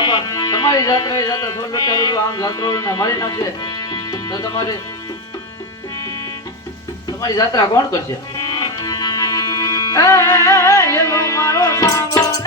બાપા તમારી જાત્રા એ જાત્રા સોળ લટારું જો આમ જાત્રાઓને મારી નાખશે તો તમારી જાત્રા કોણ કરશે? એ મારો સાંભળો ને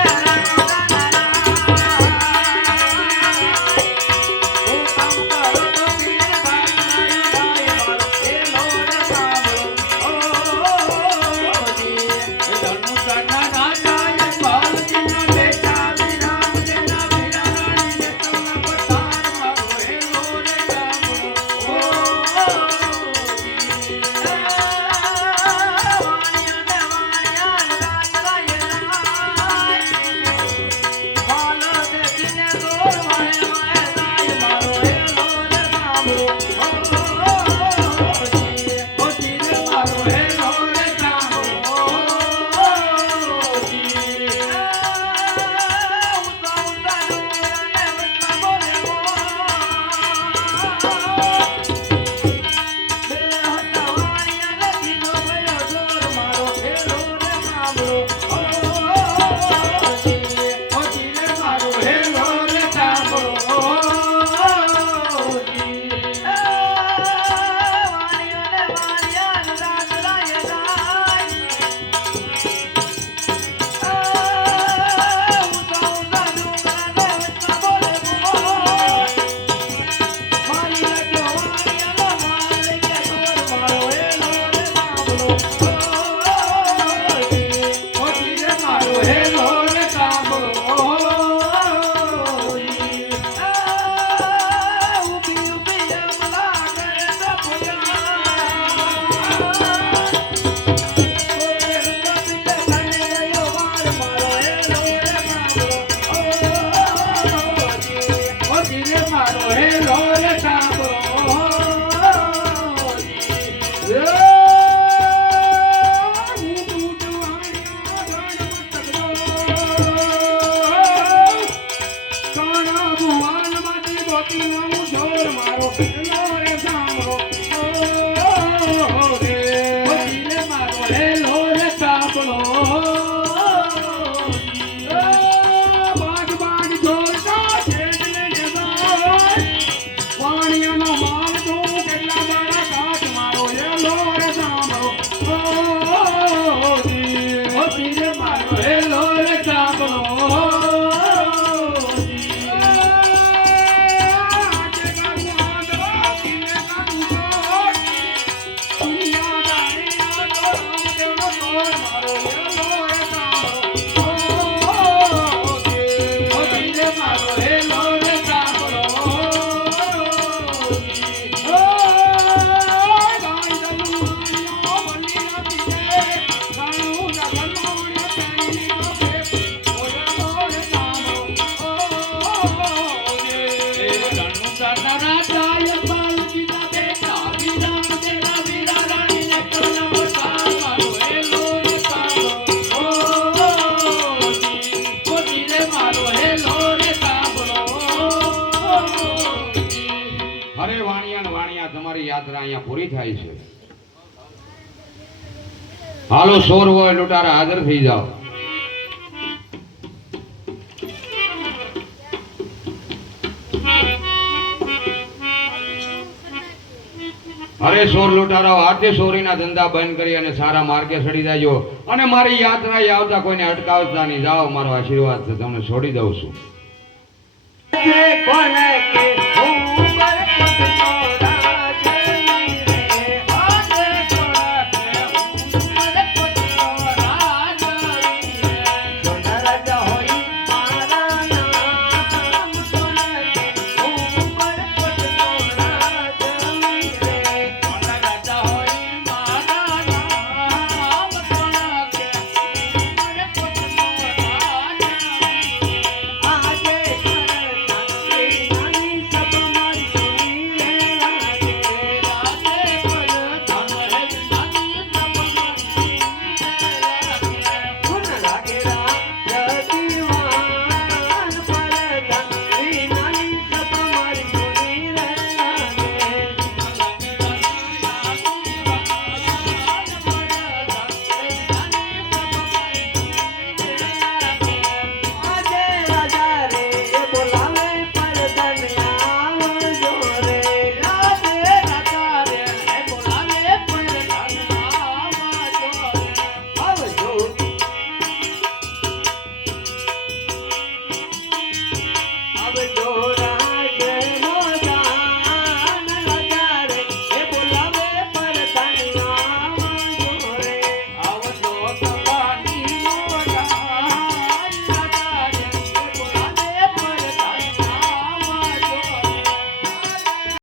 યાત્રા અહીંયા પૂરી થાય છે. હાલો સોર હોય લૂંટારા હાજર થઈ જાઓ. અરે સોર લૂંટારાઓ આજે સોરીના ધંધા બંધ કરી અને સારા માર્ગે ચડી જાજો અને મારી યાત્રાએ આવતા કોઈને અટકાવતા નહીં. જાઓ, મારો આશીર્વાદ છે, તમને છોડી દઉં છું. કોને